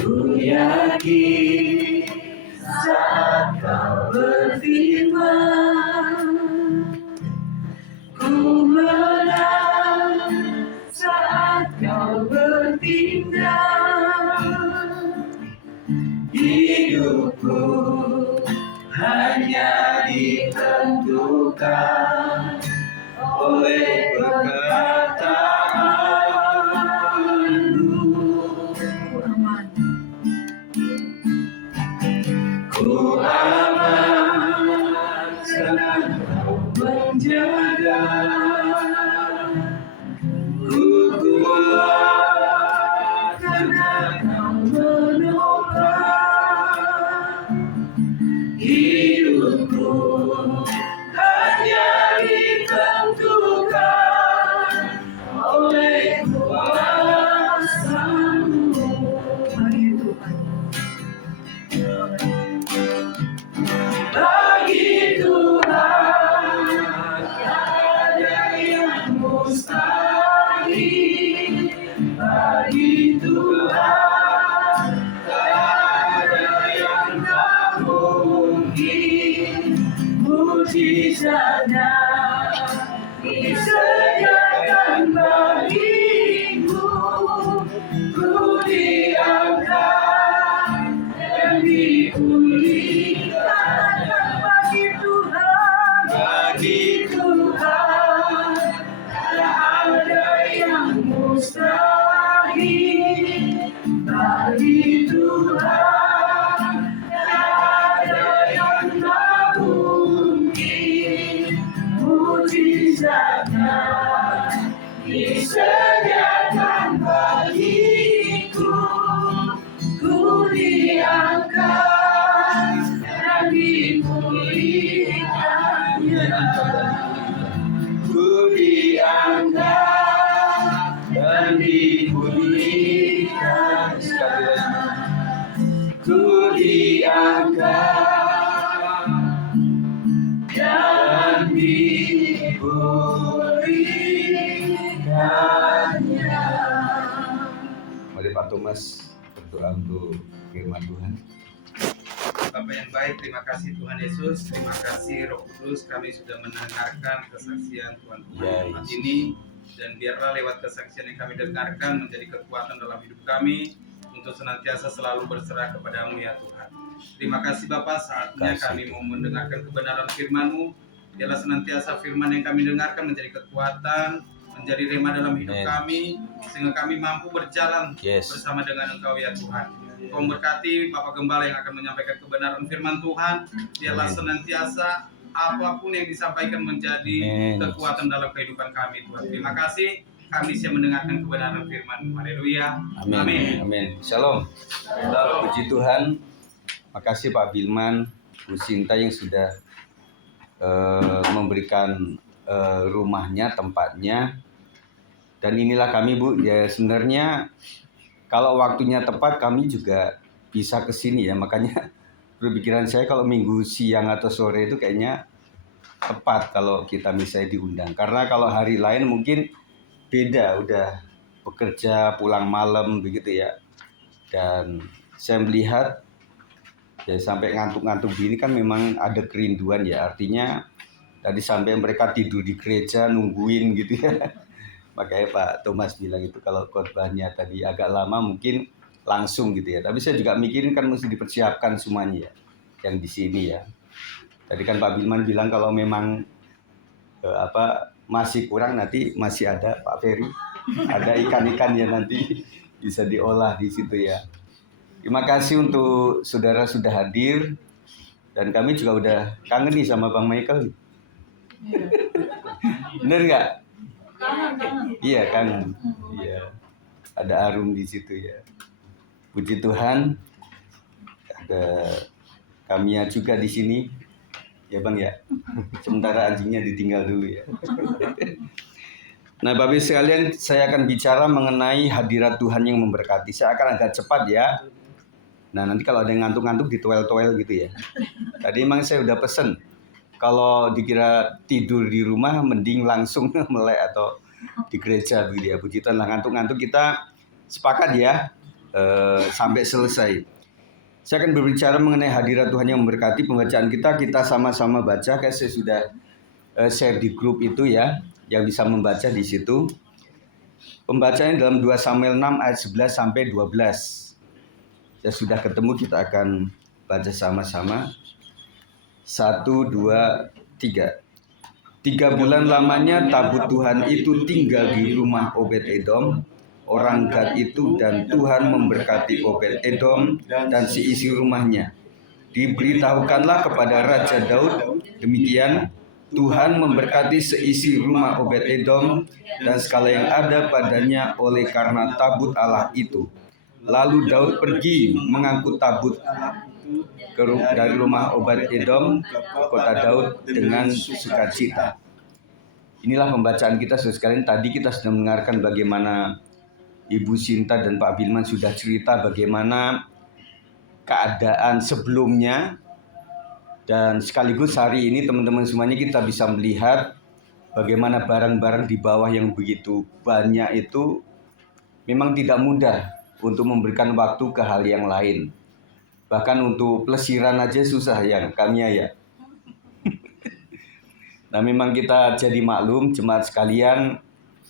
Ku yakin saat kau berfirman, ku menang saat kau bertindak. Hidupku hanya ditentukan oleh perkataanmu. Ku aman karena kau menjaga. Ku kuat karena kau menopang. Hidupku hanya ditentukan oleh kuasa-Mu. Bagi Tuhan ada yang mustahil. Bagi Tuhan ada yang tak mungkin. Mujizatnya disediakan bagiku. Ku diangkat dan dipulihkan. Bagi Tuhan, bagi Tuhan tak ada yang mustahil. Bagi Tuhan tak ada yang tak mungkin. Mujizatnya disediakan bagiku. Ku diangkat dan dipulihkannya. Ku diangkat dan dipulihkan. Sekali lagi. Ku diangkat dan dipulihkannya. Mari Pak Thomas berdoa untuk firman Tuhan. Bapak yang baik, terima kasih Tuhan Yesus, terima kasih Roh Kudus, kami sudah mendengarkan kesaksian Tuhan tempat ini, dan biarlah lewat kesaksian yang kami dengarkan menjadi kekuatan dalam hidup kami untuk senantiasa selalu berserah kepadamu ya Tuhan. Terima kasih Bapak, saatnya kami mau mendengarkan kebenaran firman-Mu. Biarlah senantiasa firman yang kami dengarkan menjadi kekuatan, menjadi rema dalam hidup kami, sehingga kami mampu berjalan bersama dengan Engkau ya Tuhan. Kau berkati Bapak Gembala yang akan menyampaikan kebenaran firman Tuhan. Biarlah senantiasa apapun yang disampaikan menjadi kekuatan dalam kehidupan kami Tuhan. Terima kasih, kami siap mendengarkan kebenaran firman. Haleluya. Amin. Amin. Shalom. Puji Tuhan. Makasih Pak Bilman, Bu Sinta yang sudah memberikan rumahnya, tempatnya. Dan inilah kami Bu, ya sebenarnya kalau waktunya tepat kami juga bisa ke sini ya. Makanya berpikiran saya kalau minggu siang atau sore itu kayaknya tepat kalau kita misalnya diundang. Karena kalau hari lain mungkin beda, udah bekerja pulang malam begitu ya. Dan saya melihat ya sampai ngantuk-ngantuk gini kan memang ada kerinduan ya. Artinya tadi sampai mereka tidur di gereja nungguin gitu ya. Makanya Pak Thomas bilang itu kalau khotbahnya tadi agak lama mungkin langsung gitu ya. Tapi saya juga mikirin kan mesti dipersiapkan semuanya ya, yang di sini ya. Tadi kan Pak Bilman bilang kalau memang masih kurang nanti masih ada Pak Ferry, ada ikan-ikan yang nanti bisa diolah di situ ya. Terima kasih untuk saudara sudah hadir, dan kami juga udah kangen nih sama Bang Michael. Bener nggak? Iya kangen. Iya. Ada Arum di situ ya. Puji Tuhan. Ada Kamia juga di sini. Ya Bang ya. Sementara anjingnya ditinggal dulu ya. Nah Bapak sekalian, saya akan bicara mengenai hadirat Tuhan yang memberkati. Saya akan agak cepat ya. Nah nanti kalau ada yang ngantuk-ngantuk ditoel-toel gitu ya. Tadi emang saya udah pesen, kalau dikira tidur di rumah mending langsung melek atau di gereja begitu ya. Puji Tuhan lah, ngantuk-ngantuk kita sepakat ya. sampai selesai. Saya akan berbicara mengenai hadirat Tuhan yang memberkati. Pembacaan kita sama-sama baca. Kayak saya sudah share di grup itu ya, yang bisa membaca di situ. Pembacaannya dalam 2 Samuel 6 ayat 11 sampai 12. Ya sudah ketemu, kita akan baca sama-sama. 1, 2, 3. 3 bulan lamanya tabut Tuhan itu tinggal di rumah Obed-Edom, orang Gad itu, dan Tuhan memberkati Obed-Edom dan seisi rumahnya. Diberitahukanlah kepada Raja Daud, demikian Tuhan memberkati seisi rumah Obed-Edom dan segala yang ada padanya oleh karena tabut Allah itu. Lalu Daud pergi mengangkut tabut dari rumah Obed-Edom ke kota Daud dengan sukacita. Inilah pembacaan kita saudara sekalian. Tadi kita sudah mendengarkan bagaimana Ibu Sinta dan Pak Bilman sudah cerita bagaimana keadaan sebelumnya. Dan sekaligus hari ini teman-teman semuanya kita bisa melihat bagaimana barang-barang di bawah yang begitu banyak itu memang tidak mudah untuk memberikan waktu ke hal yang lain. Bahkan untuk pelesiran aja susah ya kami ya. Nah memang kita jadi maklum jemaat sekalian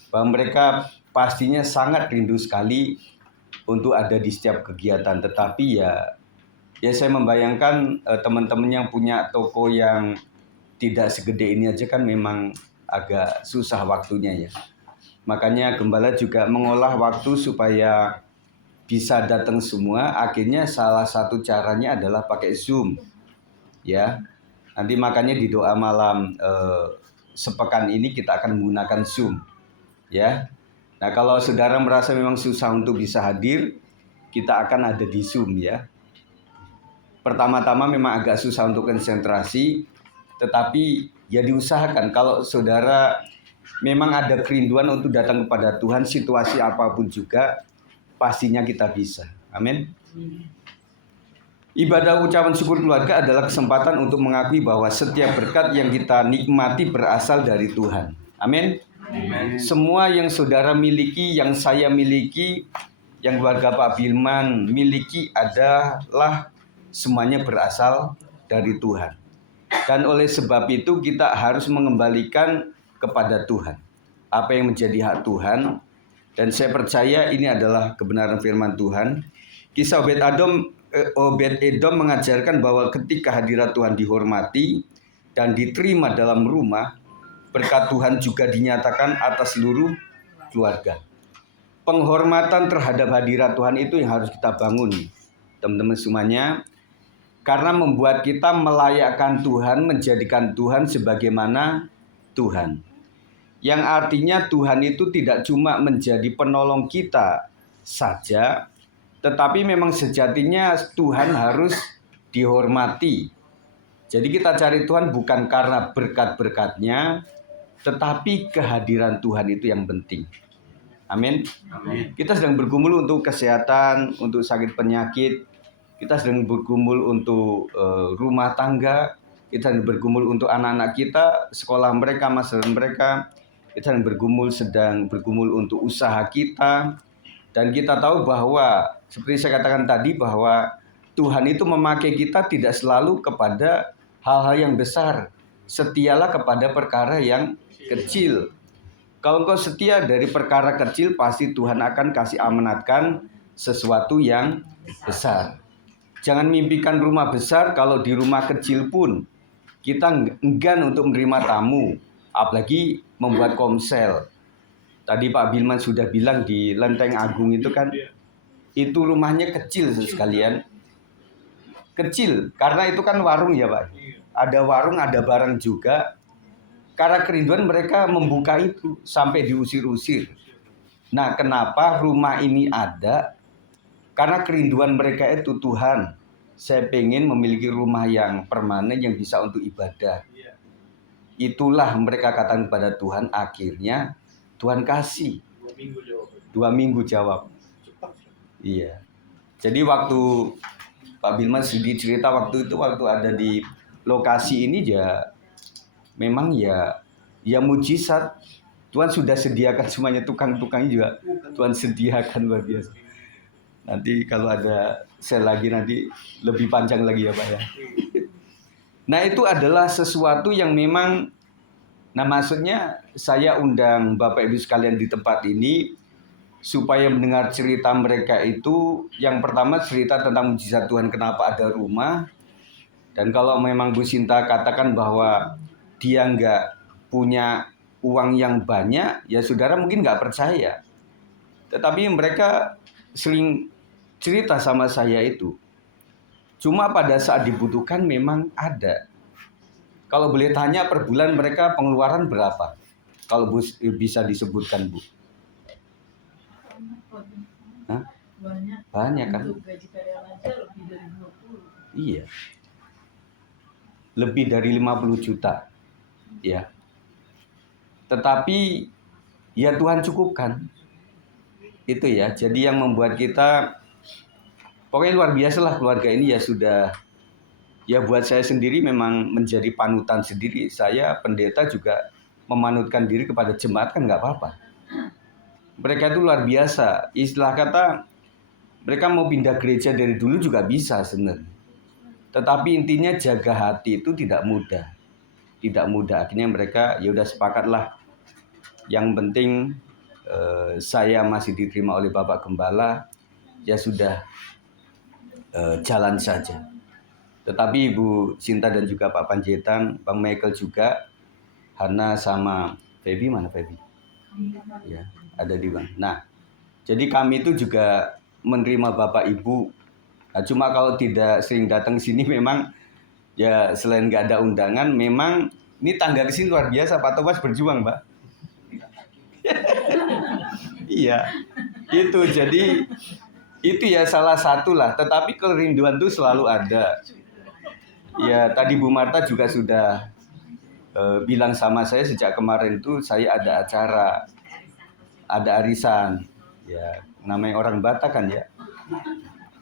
bahwa mereka pastinya sangat rindu sekali untuk ada di setiap kegiatan. Tetapi ya saya membayangkan teman-teman yang punya toko yang tidak segede ini aja kan memang agak susah waktunya ya. Makanya gembala juga mengolah waktu supaya bisa datang semua. Akhirnya salah satu caranya adalah pakai Zoom ya. Nanti makanya di doa malam sepekan ini kita akan menggunakan Zoom ya. Nah kalau saudara merasa memang susah untuk bisa hadir, kita akan ada di Zoom ya. Pertama-tama memang agak susah untuk konsentrasi, tetapi ya diusahakan. Kalau saudara memang ada kerinduan untuk datang kepada Tuhan, situasi apapun juga, pastinya kita bisa. Amin. Ibadah ucapan syukur keluarga adalah kesempatan untuk mengakui bahwa setiap berkat yang kita nikmati berasal dari Tuhan. Amin. Semua yang saudara miliki, yang saya miliki, yang keluarga Pak Bilman miliki adalah semuanya berasal dari Tuhan. Dan oleh sebab itu kita harus mengembalikan kepada Tuhan apa yang menjadi hak Tuhan. Dan saya percaya ini adalah kebenaran firman Tuhan. Kisah Obed-Edom mengajarkan bahwa ketika hadirat Tuhan dihormati dan diterima dalam rumah, berkat Tuhan juga dinyatakan atas seluruh keluarga. Penghormatan terhadap hadirat Tuhan itu yang harus kita bangun, teman-teman semuanya. Karena membuat kita melayakkan Tuhan, menjadikan Tuhan sebagaimana Tuhan. Yang artinya Tuhan itu tidak cuma menjadi penolong kita saja, tetapi memang sejatinya Tuhan harus dihormati. Jadi kita cari Tuhan bukan karena berkat-berkatnya, tetapi kehadiran Tuhan itu yang penting. Amin. Kita sedang bergumul untuk kesehatan, untuk sakit penyakit. Kita sedang bergumul untuk rumah tangga. Kita sedang bergumul untuk anak-anak kita, sekolah mereka, masa depan mereka. Kita sedang bergumul untuk usaha kita. Dan kita tahu bahwa, seperti saya katakan tadi, bahwa Tuhan itu memakai kita tidak selalu kepada hal-hal yang besar. Setialah kepada perkara yang kecil. Kalau engkau setia dari perkara kecil, pasti Tuhan akan kasih amanatkan sesuatu yang besar. Jangan mimpikan rumah besar kalau di rumah kecil pun kita enggan untuk menerima tamu, apalagi membuat komsel. Tadi Pak Bilman sudah bilang di Lenteng Agung itu kan, itu rumahnya kecil sekalian. Kecil, karena itu kan warung ya Pak. Ada warung, ada barang juga. Karena kerinduan mereka membuka itu sampai diusir-usir. Nah kenapa rumah ini ada? Karena kerinduan mereka itu, Tuhan, saya pengen memiliki rumah yang permanen yang bisa untuk ibadah. Itulah mereka katakan kepada Tuhan, akhirnya Tuhan kasih. 2 minggu jawab. Iya. Jadi waktu Pak Bilman sedih cerita waktu ada di lokasi ini ya memang ya mujizat. Tuhan sudah sediakan semuanya, tukang-tukangnya juga Tuhan sediakan luar biasa. Nanti kalau ada sel lagi nanti lebih panjang lagi ya Pak ya. Nah itu adalah sesuatu yang memang, nah maksudnya saya undang Bapak Ibu sekalian di tempat ini supaya mendengar cerita mereka itu. Yang pertama cerita tentang mujizat Tuhan kenapa ada rumah. Dan kalau memang Bu Sinta katakan bahwa dia nggak punya uang yang banyak, ya saudara mungkin nggak percaya. Tetapi mereka sering cerita sama saya itu. Cuma pada saat dibutuhkan memang ada. Kalau boleh tanya per bulan mereka pengeluaran berapa? Kalau Bu bisa disebutkan Bu. Hah? Banyak kan? Untuk gaji karyawan aja lebih dari 20. Iya. Lebih dari 50 juta. Ya. Tetapi ya Tuhan cukupkan. Itu ya. Jadi yang membuat kita pokoknya luar biasa lah keluarga ini ya sudah. Ya buat saya sendiri memang menjadi panutan sendiri. Saya pendeta juga memanutkan diri kepada jemaat kan nggak apa-apa. Mereka itu luar biasa. Istilah kata mereka mau pindah gereja dari dulu juga bisa sebenarnya. Tetapi intinya jaga hati itu tidak mudah. Tidak mudah. Akhirnya mereka ya udah sepakatlah. Yang penting saya masih diterima oleh Bapak Gembala. Ya sudah jalan saja. Tetapi Ibu Sinta dan juga Pak Panjaitan, Bang Michael juga, Hana sama Feby, mana Feby? Ya, ada di Bang. Nah, jadi kami itu juga menerima Bapak Ibu. Nah, cuma kalau tidak sering datang ke sini memang ya selain nggak ada undangan, memang ini tangga ke sini luar biasa. Pak Thomas berjuang, Mbak. Iya, itu jadi itu ya salah satu lah. Tetapi kerinduan itu selalu ada. Ya tadi Bu Marta juga sudah bilang sama saya sejak kemarin itu saya ada acara, ada arisan, ya namanya orang Batak kan ya.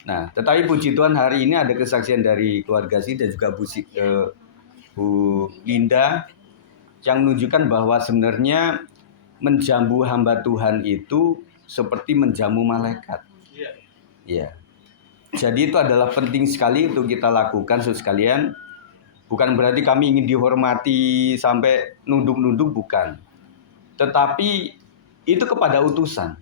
Nah, tetapi puji Tuhan hari ini ada kesaksian dari keluarga sih dan juga Bu Linda yang menunjukkan bahwa sebenarnya menjamu hamba Tuhan itu seperti menjamu malaikat. Ya. Jadi itu adalah penting sekali untuk kita lakukan sekalian. Bukan berarti kami ingin dihormati sampai nunduk-nunduk, bukan. Tetapi itu kepada utusan.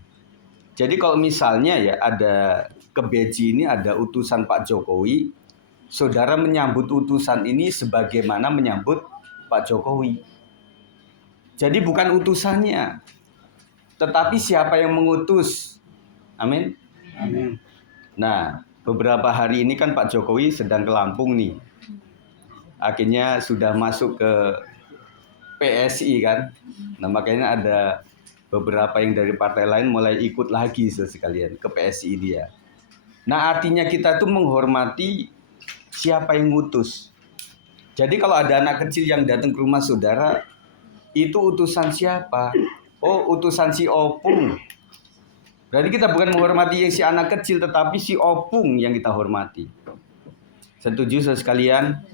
Jadi kalau misalnya ya ada ke Beji ini ada utusan Pak Jokowi, saudara menyambut utusan ini sebagaimana menyambut Pak Jokowi. Jadi bukan utusannya, tetapi siapa yang mengutus. Amin. Amin. Nah, beberapa hari ini kan Pak Jokowi sedang ke Lampung nih. Akhirnya sudah masuk ke PSI kan. Nah makanya ada beberapa yang dari partai lain mulai ikut lagi sekalian ke PSI dia. Nah artinya kita tuh menghormati siapa yang ngutus. Jadi kalau ada anak kecil yang datang ke rumah saudara, itu utusan siapa? Oh utusan si Opung. Berarti kita bukan menghormati si anak kecil, tetapi si Opung yang kita hormati. Setuju sekalian?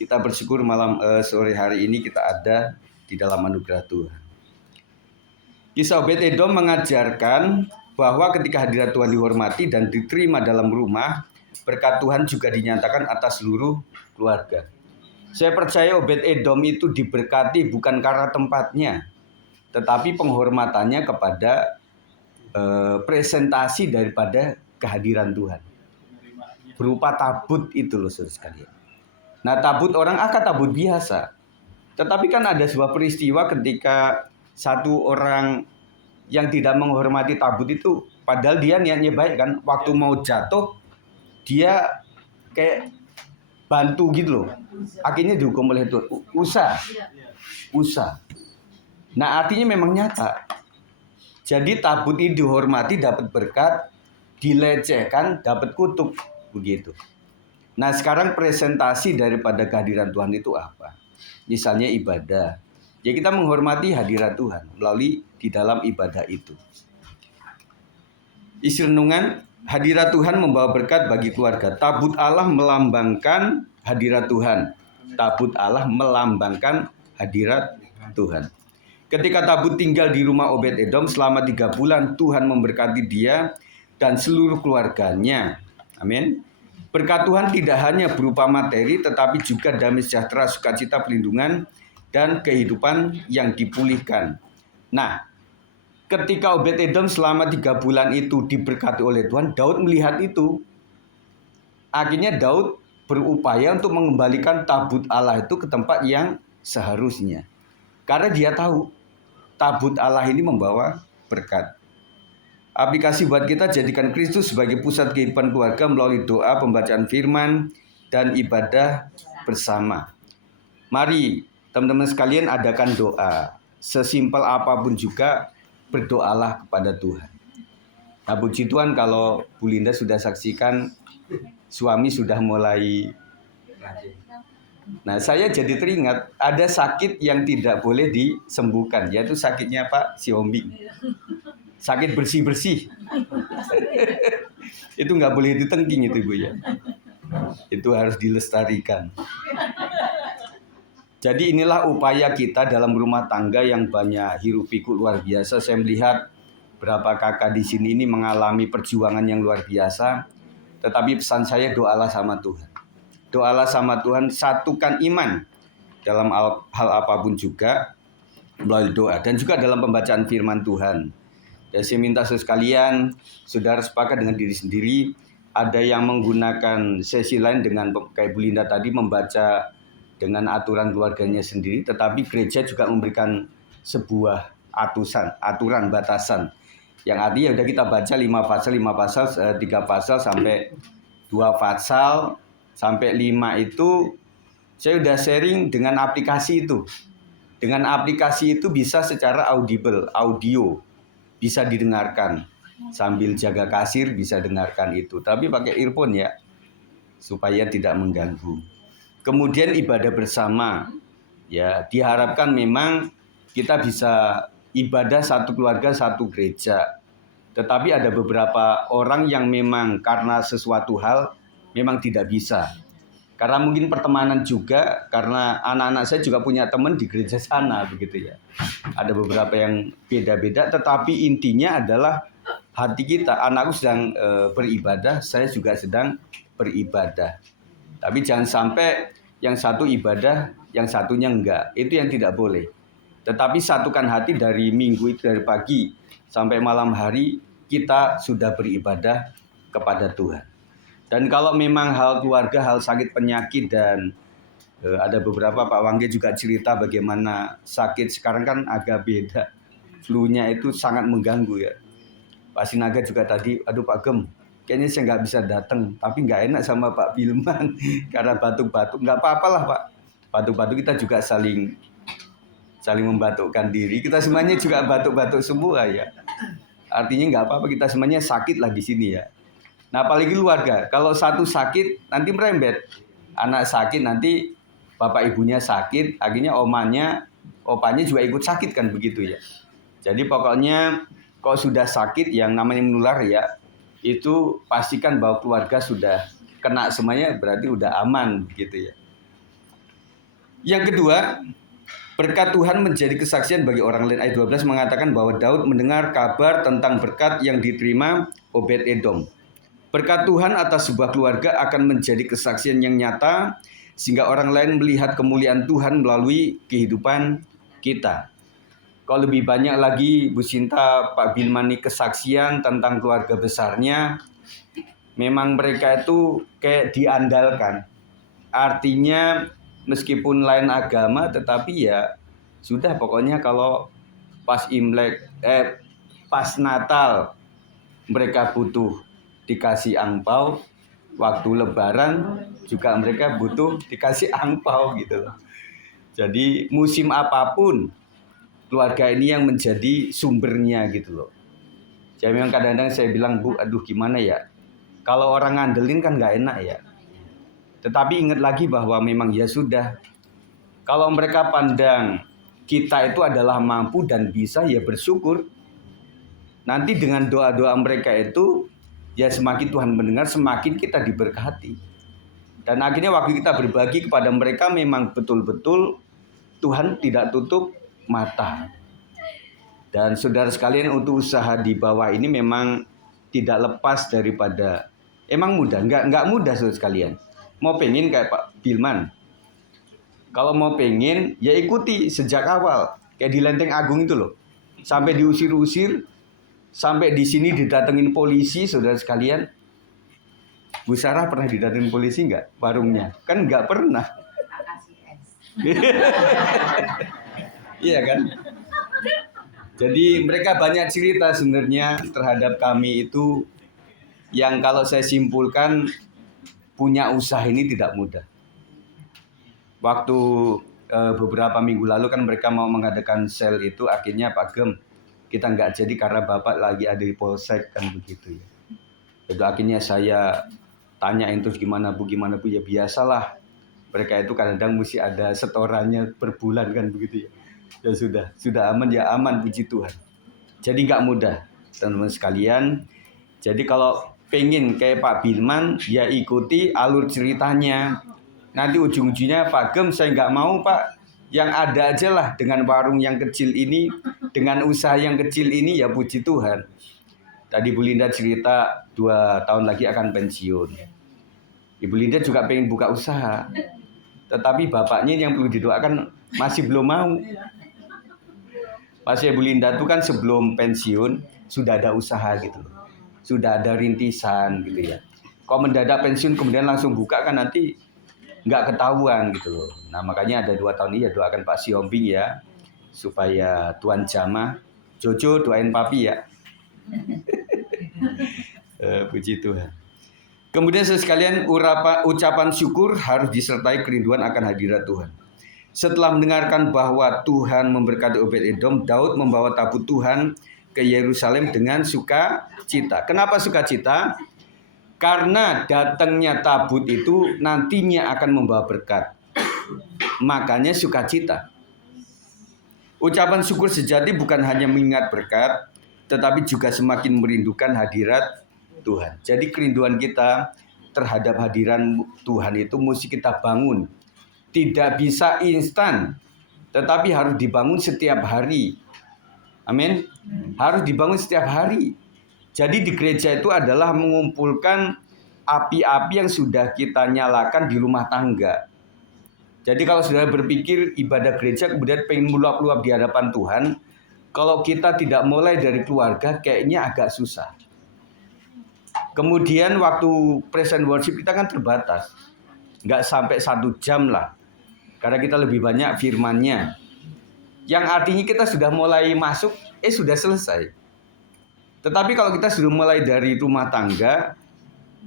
Kita bersyukur malam sore hari ini kita ada di dalam anugerah Tuhan. Kisah Obed-Edom mengajarkan bahwa ketika hadirat Tuhan dihormati dan diterima dalam rumah, berkat Tuhan juga dinyatakan atas seluruh keluarga. Saya percaya Obed-Edom itu diberkati bukan karena tempatnya, tetapi penghormatannya kepada presentasi daripada kehadiran Tuhan. Berupa tabut itu loh saudara sekalian. Nah tabut orang akan tabut biasa. Tetapi kan ada sebuah peristiwa ketika satu orang yang tidak menghormati tabut itu, padahal dia niatnya baik kan, waktu mau jatuh dia kayak bantu gitu loh. Akhirnya dihukum oleh Tuhan. Usah. Nah artinya memang nyata. Jadi tabut ini dihormati dapat berkat, dilecehkan dapat kutuk begitu. Nah sekarang presentasi daripada kehadiran Tuhan itu apa? Misalnya ibadah. Ya kita menghormati hadirat Tuhan melalui di dalam ibadah itu. Isi renungan, hadirat Tuhan membawa berkat bagi keluarga. Tabut Allah melambangkan hadirat Tuhan. Tabut Allah melambangkan hadirat Tuhan. Ketika tabut tinggal di rumah Obed-Edom selama 3 bulan, Tuhan memberkati dia dan seluruh keluarganya. Amin. Berkat Tuhan tidak hanya berupa materi, tetapi juga damai sejahtera, sukacita, perlindungan, dan kehidupan yang dipulihkan. Nah, ketika Obed-Edom selama 3 bulan itu diberkati oleh Tuhan, Daud melihat itu. Akhirnya Daud berupaya untuk mengembalikan tabut Allah itu ke tempat yang seharusnya. Karena dia tahu tabut Allah ini membawa berkat. Aplikasi buat kita, jadikan Kristus sebagai pusat kehidupan keluarga melalui doa, pembacaan firman, dan ibadah bersama. Mari teman-teman sekalian adakan doa. Sesimpel apapun juga, berdoalah kepada Tuhan. Nah, puji Tuhan kalau Bu Linda sudah saksikan, suami sudah mulai. Nah, saya jadi teringat ada sakit yang tidak boleh disembuhkan, yaitu sakitnya Pak Siombing. Sakit bersih-bersih. Itu nggak boleh ditengking itu Bu ya. Itu harus dilestarikan. Jadi inilah upaya kita dalam rumah tangga yang banyak hiruk pikuk luar biasa. Saya melihat berapa kakak di sini ini mengalami perjuangan yang luar biasa. Tetapi pesan saya, doalah sama Tuhan. Doalah sama Tuhan, satukan iman dalam hal apapun juga melalui doa. Dan juga dalam pembacaan firman Tuhan. Dan saya minta sekalian, saudara sepakat dengan diri sendiri. Ada yang menggunakan sesi lain dengan kayak Bu Linda tadi membaca dengan aturan keluarganya sendiri. Tetapi gereja juga memberikan sebuah aturan batasan. Yang artinya udah kita baca 5 pasal, 3 pasal sampai 2 pasal sampai 5 itu saya udah sharing dengan aplikasi itu. Dengan aplikasi itu bisa secara audio bisa didengarkan. Sambil jaga kasir bisa dengarkan itu. Tapi pakai earphone ya, supaya tidak mengganggu. Kemudian ibadah bersama. Ya, diharapkan memang kita bisa ibadah satu keluarga, satu gereja. Tetapi ada beberapa orang yang memang karena sesuatu hal memang tidak bisa. Karena mungkin pertemanan juga, karena anak-anak saya juga punya teman di gereja sana begitu ya. Ada beberapa yang beda-beda, tetapi intinya adalah hati kita. Anakku sedang beribadah, saya juga sedang beribadah. Tapi jangan sampai yang satu ibadah, yang satunya enggak. Itu yang tidak boleh. Tetapi satukan hati dari minggu itu, dari pagi sampai malam hari, kita sudah beribadah kepada Tuhan. Dan kalau memang hal keluarga, hal sakit penyakit, dan ada beberapa Pak Wangge juga cerita bagaimana sakit sekarang kan agak beda. Flu-nya itu sangat mengganggu ya. Pak Sinaga juga tadi, aduh Pak Gem, kayaknya saya nggak bisa datang. Tapi nggak enak sama Pak Bilman karena batuk-batuk. Nggak apa-apa lah Pak. Batuk-batuk kita juga saling membatukkan diri. Kita semuanya juga batuk-batuk semua ya. Artinya nggak apa-apa, kita semuanya sakit lah di sini ya. Nah apalagi keluarga, kalau satu sakit nanti merembet. Anak sakit nanti bapak ibunya sakit, akhirnya opanya juga ikut sakit kan begitu ya. Jadi pokoknya kalau sudah sakit yang namanya menular ya, itu pastikan bahwa keluarga sudah kena semuanya, berarti udah aman gitu ya. Yang kedua, berkat Tuhan menjadi kesaksian bagi orang lain. Ayat 12 mengatakan bahwa Daud mendengar kabar tentang berkat yang diterima Obed-Edom. Berkat Tuhan atas sebuah keluarga akan menjadi kesaksian yang nyata sehingga orang lain melihat kemuliaan Tuhan melalui kehidupan kita. Kalau lebih banyak lagi Bu Sinta, Pak Bilmani kesaksian tentang keluarga besarnya, memang mereka itu kayak diandalkan. Artinya meskipun lain agama tetapi ya sudah, pokoknya kalau pas Imlek, pas Natal mereka butuh dikasih angpau, waktu Lebaran juga mereka butuh dikasih angpau gitu loh. Jadi musim apapun keluarga ini yang menjadi sumbernya gitu loh. Jadi memang kadang-kadang saya bilang, Bu, aduh gimana ya, kalau orang ngandelin kan nggak enak ya. Tetapi ingat lagi bahwa memang ya sudah, kalau mereka pandang kita itu adalah mampu dan bisa, ya bersyukur. Nanti dengan doa-doa mereka itu, ya semakin Tuhan mendengar, semakin kita diberkati. Dan akhirnya waktu kita berbagi kepada mereka, memang betul-betul Tuhan tidak tutup mata. Dan saudara sekalian, untuk usaha di bawah ini memang tidak lepas daripada emang mudah, nggak mudah saudara sekalian. Mau pengen kayak Pak Bilman, kalau mau pengen ya ikuti sejak awal kayak di Lenteng Agung itu loh, sampai diusir-usir, sampai di sini didatengin polisi saudara sekalian. Bu Sarah pernah didatengin polisi nggak warungnya? Kan nggak pernah. Iya kan? Jadi mereka banyak cerita sebenarnya terhadap kami itu yang kalau saya simpulkan punya usaha ini tidak mudah. Waktu beberapa minggu lalu kan mereka mau mengadakan sel itu, akhirnya Pak Gem kita nggak jadi karena Bapak lagi ada di Polsek kan begitu ya. Itu akhirnya saya tanyain terus gimana Bu ya biasalah. Mereka itu kadang-kadang mesti ada setorannya per bulan kan begitu ya. Ya sudah aman ya aman, puji Tuhan. Jadi nggak mudah teman-teman sekalian. Jadi kalau pengen kayak Pak Bilman ya ikuti alur ceritanya. Nanti ujung-ujungnya Pak Gem saya nggak mau Pak, yang ada aja lah dengan warung yang kecil ini, dengan usaha yang kecil ini ya puji Tuhan. Tadi Bu Linda cerita 2 tahun lagi akan pensiun. Ibu Linda juga pengen buka usaha, tetapi bapaknya yang perlu didoakan masih belum mau. Masih Ibu Linda itu kan sebelum pensiun sudah ada usaha gitu loh. Sudah ada rintisan gitu ya. Kalau mendadak pensiun kemudian langsung buka kan nanti nggak ketahuan gitu loh. Nah makanya ada 2 tahun ini ya doakan Pak Siombing ya, supaya Tuan Jama, Jojo doain Papi ya. Puji Tuhan. Kemudian sekalian ucapan syukur harus disertai kerinduan akan hadirat Tuhan. Setelah mendengarkan bahwa Tuhan memberkati Obed-Edom, Daud membawa tabut Tuhan ke Yerusalem dengan sukacita. Kenapa sukacita? Karena datangnya tabut itu nantinya akan membawa berkat. Makanya sukacita. Ucapan syukur sejati bukan hanya mengingat berkat, tetapi juga semakin merindukan hadirat Tuhan. Jadi kerinduan kita terhadap hadiran Tuhan itu mesti kita bangun. Tidak bisa instan, tetapi harus dibangun setiap hari. Amin. Harus dibangun setiap hari. Jadi di gereja itu adalah mengumpulkan api-api yang sudah kita nyalakan di rumah tangga. Jadi kalau saudara berpikir ibadah gereja kemudian pengen meluap-luap di hadapan Tuhan, kalau kita tidak mulai dari keluarga kayaknya agak susah. Kemudian waktu present worship kita kan terbatas. Nggak sampai 1 jam lah. Karena kita lebih banyak firman-Nya. Yang artinya kita sudah mulai masuk, sudah selesai. Tetapi kalau kita sudah mulai dari rumah tangga,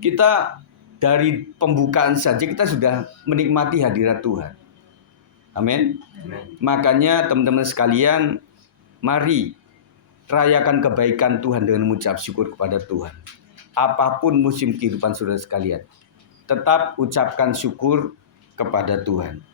kita dari pembukaan saja kita sudah menikmati hadirat Tuhan. Amin. Makanya teman-teman sekalian, mari rayakan kebaikan Tuhan dengan mengucap syukur kepada Tuhan. Apapun musim kehidupan saudara sekalian, tetap ucapkan syukur kepada Tuhan.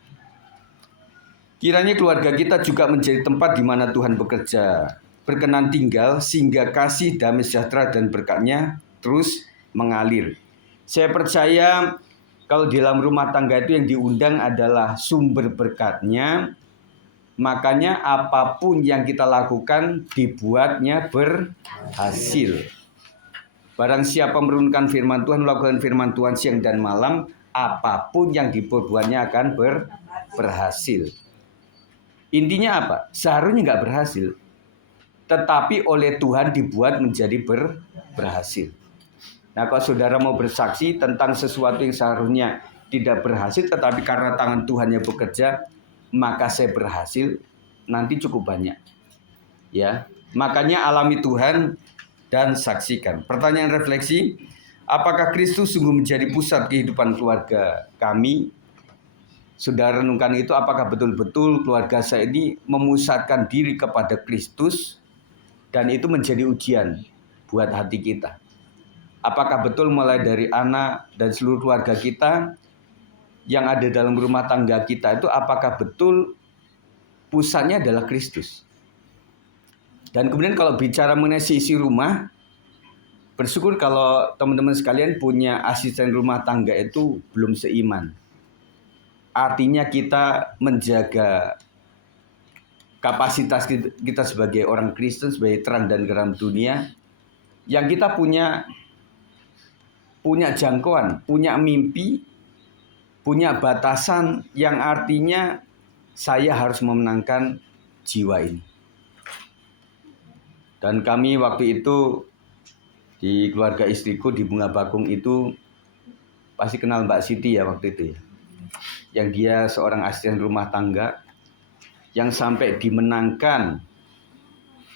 Kiranya keluarga kita juga menjadi tempat di mana Tuhan bekerja, berkenan tinggal, sehingga kasih, damai sejahtera dan berkat-Nya terus mengalir. Saya percaya kalau di dalam rumah tangga itu yang diundang adalah sumber berkat-Nya, makanya apapun yang kita lakukan dibuatnya berhasil. Barang siapa merenungkan firman Tuhan, melakukan firman Tuhan siang dan malam, apapun yang diperbuatnya akan berhasil. Intinya apa? Seharusnya nggak berhasil, tetapi oleh Tuhan dibuat menjadi berhasil. Nah, kalau saudara mau bersaksi tentang sesuatu yang seharusnya tidak berhasil, tetapi karena tangan Tuhan yang bekerja, maka saya berhasil, nanti cukup banyak. Ya, makanya alami Tuhan dan saksikan. Pertanyaan refleksi, apakah Kristus sungguh menjadi pusat kehidupan keluarga kami? Saudara renungkan itu, apakah betul-betul keluarga saya ini memusatkan diri kepada Kristus dan itu menjadi ujian buat hati kita. Apakah betul mulai dari anak dan seluruh keluarga kita yang ada dalam rumah tangga kita itu, apakah betul pusatnya adalah Kristus? Dan kemudian kalau bicara mengenai sisi rumah, bersyukur kalau teman-teman sekalian punya asisten rumah tangga itu belum seiman. Artinya kita menjaga kapasitas kita sebagai orang Kristen, sebagai terang dan garam dunia, yang kita punya jangkauan, punya mimpi, punya batasan yang artinya saya harus memenangkan jiwa ini. Dan kami waktu itu di keluarga istriku di Bunga Bakung itu pasti kenal Mbak Siti ya waktu itu ya. Yang dia seorang asisten rumah tangga yang sampai dimenangkan,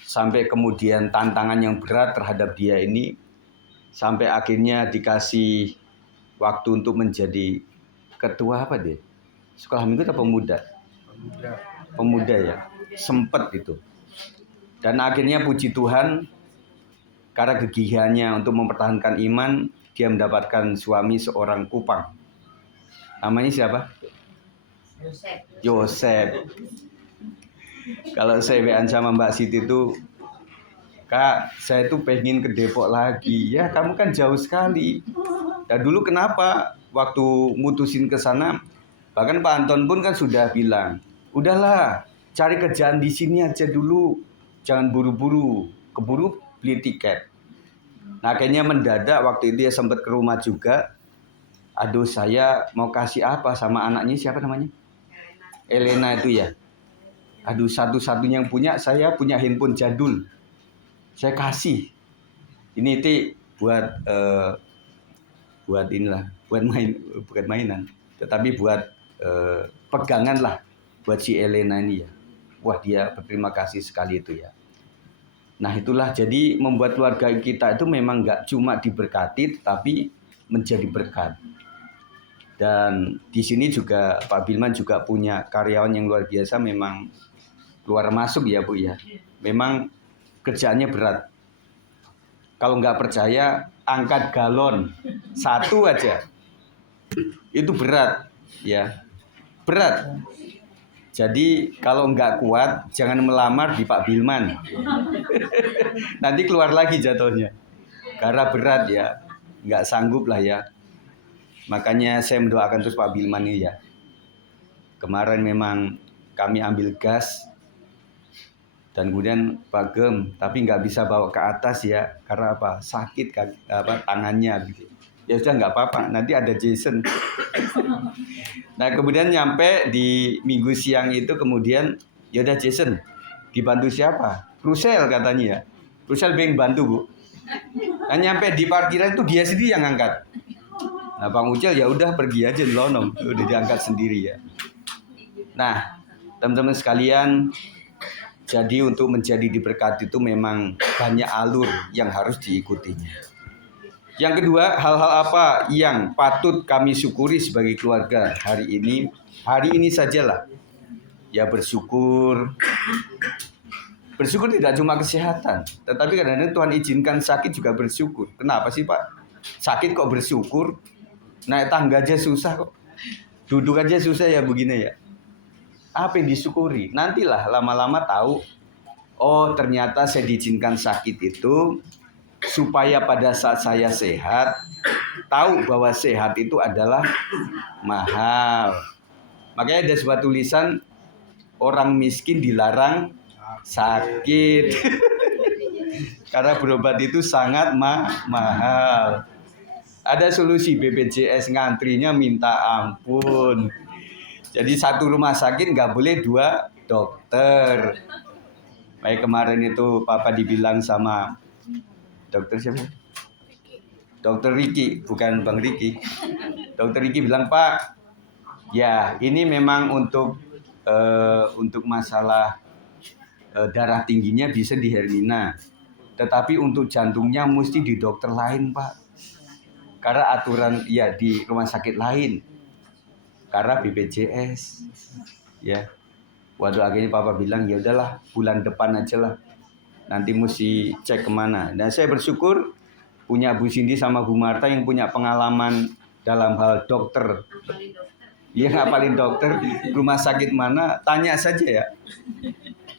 sampai kemudian tantangan yang berat terhadap dia ini, sampai akhirnya dikasih waktu untuk menjadi ketua apa dia? Sekolah minggu atau pemuda? Pemuda ya, sempet itu. Dan akhirnya puji Tuhan, karena kegigihannya untuk mempertahankan iman, dia mendapatkan suami seorang Kupang. Namanya siapa? Yosep. Kalau saya WA sama Mbak Siti itu, Kak, saya tuh pengen ke Depok lagi. Ya, kamu kan jauh sekali. Dan dulu kenapa waktu mutusin ke sana, bahkan Pak Anton pun kan sudah bilang, udahlah, cari kerjaan di sini aja dulu. Jangan buru-buru, keburu beli tiket. Nah, akhirnya mendadak waktu itu dia sempat ke rumah juga. Aduh, saya mau kasih apa sama anaknya, siapa namanya? Elena itu ya. Aduh, satu-satunya yang punya, saya punya handphone jadul. Saya kasih. Ini buat inilah, buat bukan mainan, tetapi buat pegangan lah buat si Elena ini ya. Wah, dia berterima kasih sekali itu ya. Nah, itulah jadi membuat keluarga kita itu memang nggak cuma diberkati, tapi menjadi berkat. Dan di sini juga Pak Bilman juga punya karyawan yang luar biasa, memang keluar masuk ya Bu ya. Memang kerjaannya berat. Kalau nggak percaya, angkat galon satu aja itu berat ya, berat. Jadi kalau nggak kuat jangan melamar di Pak Bilman. Nanti keluar lagi jatuhnya. Karena berat ya, nggak sanggup lah ya. Makanya saya mendoakan terus Pak Bilman ini ya. Kemarin memang kami ambil gas dan kemudian Pak Gem, tapi nggak bisa bawa ke atas ya, karena apa? Sakit kan, tangannya gitu. Ya sudah nggak apa-apa, nanti ada Jason. Nah kemudian nyampe di minggu siang itu kemudian ya udah Jason, dibantu siapa? Rusel katanya ya. Rusel pengen bantu Bu. Nah nyampe di parkiran itu dia sendiri yang angkat. Nah Bang Ucel ya udah pergi aja lonong, udah diangkat sendiri ya. Nah teman-teman sekalian, jadi untuk menjadi diberkati itu memang banyak alur yang harus diikutinya. Yang kedua, hal-hal apa yang patut kami syukuri sebagai keluarga hari ini? Hari ini sajalah. Ya bersyukur. Bersyukur tidak cuma kesehatan, tetapi kadang-kadang Tuhan izinkan sakit juga bersyukur. Kenapa sih Pak? Sakit kok bersyukur? Naik tangga aja susah kok. Duduk aja susah ya begini ya. Apa yang disyukuri? Nantilah lama-lama tahu. Oh ternyata saya diizinkan sakit itu supaya pada saat saya sehat, tahu bahwa sehat itu adalah mahal. Makanya ada sebuah tulisan, orang miskin dilarang sakit. Karena berobat itu sangat mahal. Ada solusi, BPJS ngantrinya minta ampun. Jadi satu rumah sakit nggak boleh 2 dokter. Baik kemarin itu Papa dibilang sama dokter siapa? Dokter Riki, bukan Bang Riki. Dokter Riki bilang, Pak, ya ini memang untuk masalah darah tingginya bisa di Hermina. Tetapi untuk jantungnya mesti di dokter lain, Pak. Karena aturan ya di rumah sakit lain. Karena BPJS. Ya. Waduh akhirnya Papa bilang, ya udahlah bulan depan aja lah. Nanti mesti cek kemana. Dan saya bersyukur punya Bu Cindy sama Bu Marta yang punya pengalaman dalam hal dokter. Iya ngapalin dokter, rumah sakit mana, tanya saja ya.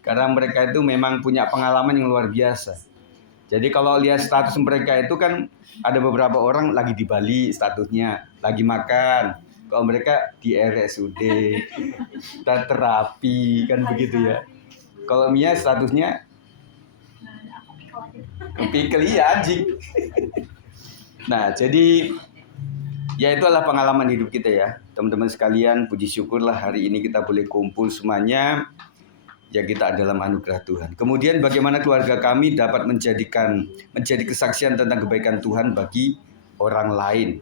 Karena mereka itu memang punya pengalaman yang luar biasa. Jadi kalau lihat status mereka itu kan ada beberapa orang lagi di Bali statusnya, lagi makan. Kalau mereka di RSUD, dan terapi kan begitu ya. Kalau Mia statusnya Kepikeli anjing. Nah, jadi ya itu adalah pengalaman hidup kita ya. Teman-teman sekalian, puji syukurlah hari ini kita boleh kumpul semuanya. Ya kita dalam anugerah Tuhan. Kemudian bagaimana keluarga kami dapat menjadi kesaksian tentang kebaikan Tuhan bagi orang lain.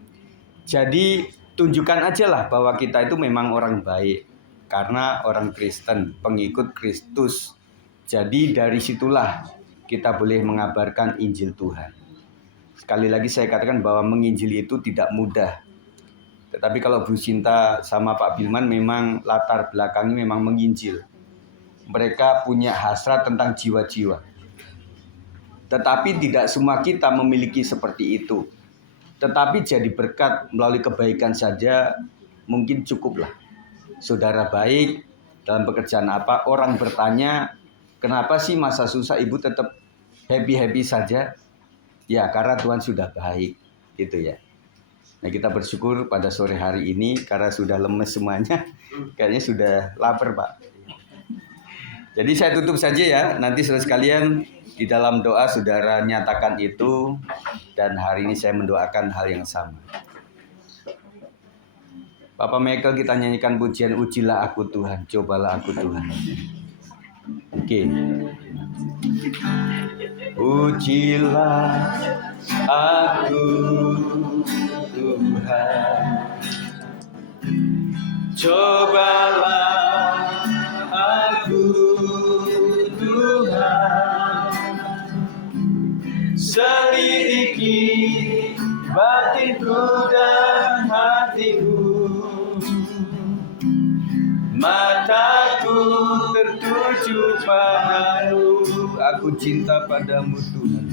Jadi tunjukkan aja lah bahwa kita itu memang orang baik. Karena orang Kristen, pengikut Kristus. Jadi dari situlah kita boleh mengabarkan Injil Tuhan. Sekali lagi saya katakan bahwa menginjili itu tidak mudah. Tetapi kalau Bu Sinta sama Pak Bilman memang latar belakangnya memang menginjil. Mereka punya hasrat tentang jiwa-jiwa. Tetapi tidak semua kita memiliki seperti itu. Tetapi jadi berkat melalui kebaikan saja mungkin cukuplah. Saudara baik dalam pekerjaan apa, orang bertanya, kenapa sih masa susah ibu tetap happy-happy saja? Ya karena Tuhan sudah baik, gitu ya. Nah kita bersyukur pada sore hari ini karena sudah lemes semuanya, kayaknya sudah lapar Pak. Jadi saya tutup saja ya, nanti saudara sekalian di dalam doa saudara nyatakan itu, dan hari ini saya mendoakan hal yang sama. Bapak Michael kita nyanyikan pujian Ujilah Aku Tuhan, Cobalah Aku Tuhan. Oke. Ujilah aku Tuhan, cobalah aku Tuhan, selidiki batinku dan hatiku, mataku tertuju padamu, aku cinta padamu Tuhan.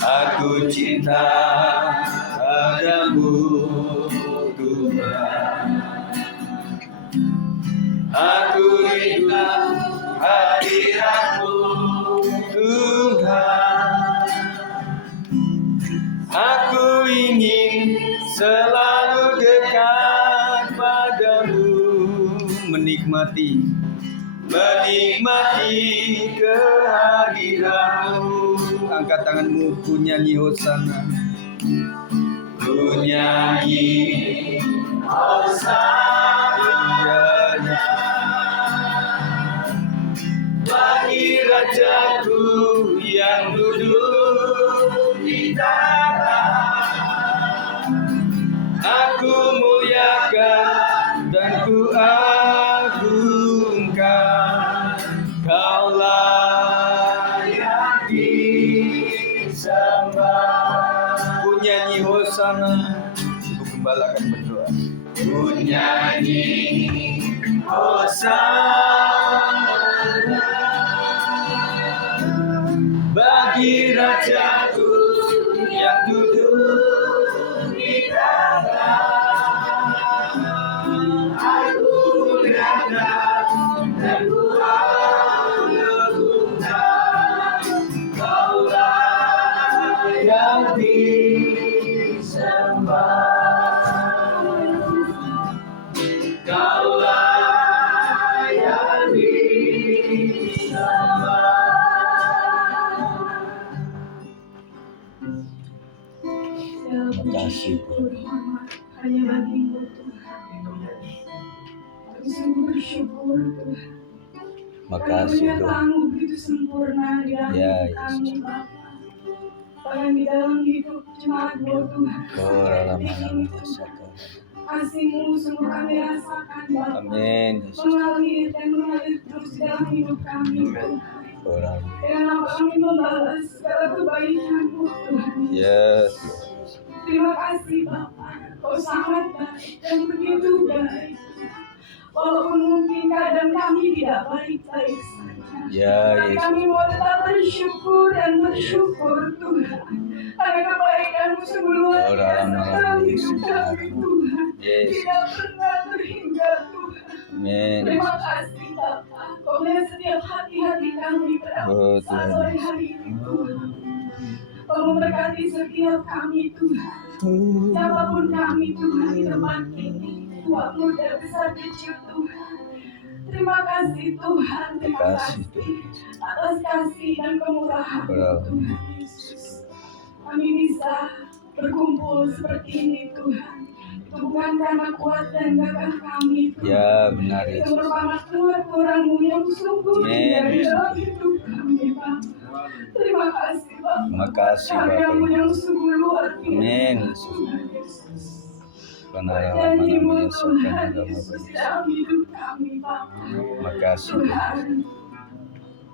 Aku cinta padamu Tuhan. Aku rindu hadiratmu Tuhan. Aku ingin selalu dekat padamu, menikmati kehadiranmu. Angkat tanganmu, ku nyanyi hosana. Ku nyanyi hosana bagi Rajaku yang duduk di tahta. Aku muliakan dan ku agungkan, Kaulah yang disembah. Ku nyanyi hosana. Ibu Gembala akan berdoa. Ku nyanyi hosana bagi Rajaku yang duduk di tahta. Aku muliakan dan ku agungkan, Kaulah yang disembah. Kaulah yang disembah. Terima kasih Tuhan. Hanya bagimu Tuhan. Kami sungguh bersyukur Tuhan. Makasih Tuhan. Kamu begitu sempurna di dalam Ya, hidup kami Bapa. Bahkan di dalam hidup jemaat-Mu Tuhan. Kasih-Mu sungguh kami rasakan Bapa. Amin. Mengalir dan mengalir terus di dalam hidup kami Tuhan. Dengan apa kami membalas segala kebaikan-Mu Tuhan. Yes. Terima kasih Bapa. Kau sangat baik dan begitu baik. Walaupun mungkin keadaan kami tidak baik-baik saja. Ya, Tapi Yesus. kami mau tetap bersyukur dan bersyukur Tuhan. Karena kebaikan-Mu sungguh luar biasa dalam hidup kami Tuhan. Yes. Tidak pernah terhingga Tuhan. Amin. Terima kasih Bapa. Kau melihat setiap hati-hati kami pada Oh, saat Tuhan. sore hari ini Tuhan. Kau memberkati setiap kami Tuhan. Siapapun kami Tuhan di tempat ini, tua muda besar kecil Tuhan. Terima kasih Tuhan, terima Kasih kasih atas kasih dan kemurahan Tuhan. Tuhan Yesus. Kami bisa berkumpul seperti ini Tuhan. Itu bukan karena kuat dan gagah kami Tuhan. Ya benar Itu Yesus. merupakan pengaturan-Mu yang sungguh indah di dalam hidup kami Bapa. Terima kasih Bapak. Terima kasih Karya-Mu Bapak. yang sungguh luar biasa. Amin. Tuhan Yesus. Penalaman Janji-Mu Yesus Tuhan dalam Yesus dalam hidup kami Bapa. Terima kasih Tuhan. Tuhan.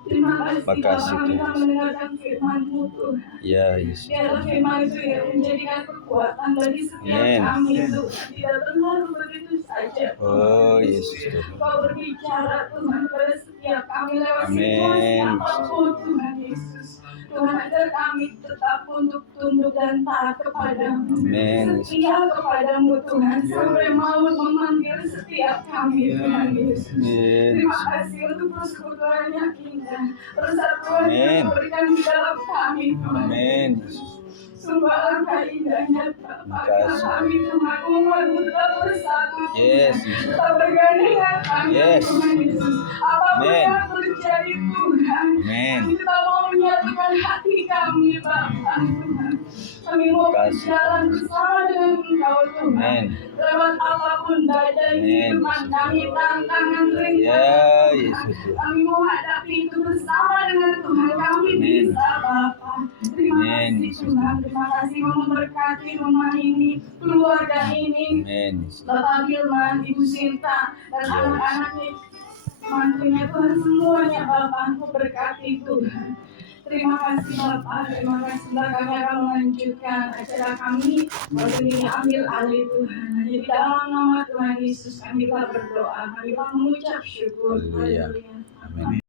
Terima kasih Terima Bapa, kasih, kami Tuhan. telah mendengarkan firman-Mu Tuhan. Ya Yesus. Biarlah firman itu yang menjadikan kekuatan bagi setiap Amin. kami Tuhan. Tidak terlalu begitu saja. Oh Yesus Tuhan. Kau berbicara Tuhan kepada setiap kami lewat Amin. situasi apapun Tuhan Yesus. Tuhan ajar kami tetap untuk tunduk dan taat kepadamu. Amin. Setia kepadamu Tuhan sampai maut memanggil setiap kami Tuhan Yesus. Amin. Terima kasih untuk persekutuan yang indah, persatuan Amin. yang diberikan di dalam kami Tuhan. Amin. Sungguh alangkah indahnya Bapa, Terima kasih. kami Tuhan membuatmu tetap bersatu Tuhan. Yes, Yesus. Tetap bergandengan tangan Yes. Tuhan Yesus. Apapun Amin. yang terjadi Tuhan, Amin. kami tetap mau menyatukan hati kami Bapa Tuhan. Kami mau Terima kasih. berjalan bersama dengan Engkau Tuhan. Amin. Lewat apapun badai Amin. kehidupan kami, tantangan rintangan Ya Tuhan. Yesus. Kami mau hadapi itu bersama dengan Tuhan. Kami Amin. bisa Bapa. Terima Amin, kasih Yesus. Tuhan. Terima kasih mau memberkati rumah ini, keluarga ini. Amin. Yesus. Bapak Bilman, Ibu Sinta, dan Yes. anak-anaknya, mantunya Tuhan semuanya Bapak, memberkati Tuhan. Terima kasih Bapak, terima kasih Bapak. Kami akan melanjutkan acara kami. Waktu ini ambil alih Tuhan. Hanya di dalam nama Tuhan Yesus kami telah berdoa. Kami telah mengucap syukur. Haleluya. Haleluya. Amin.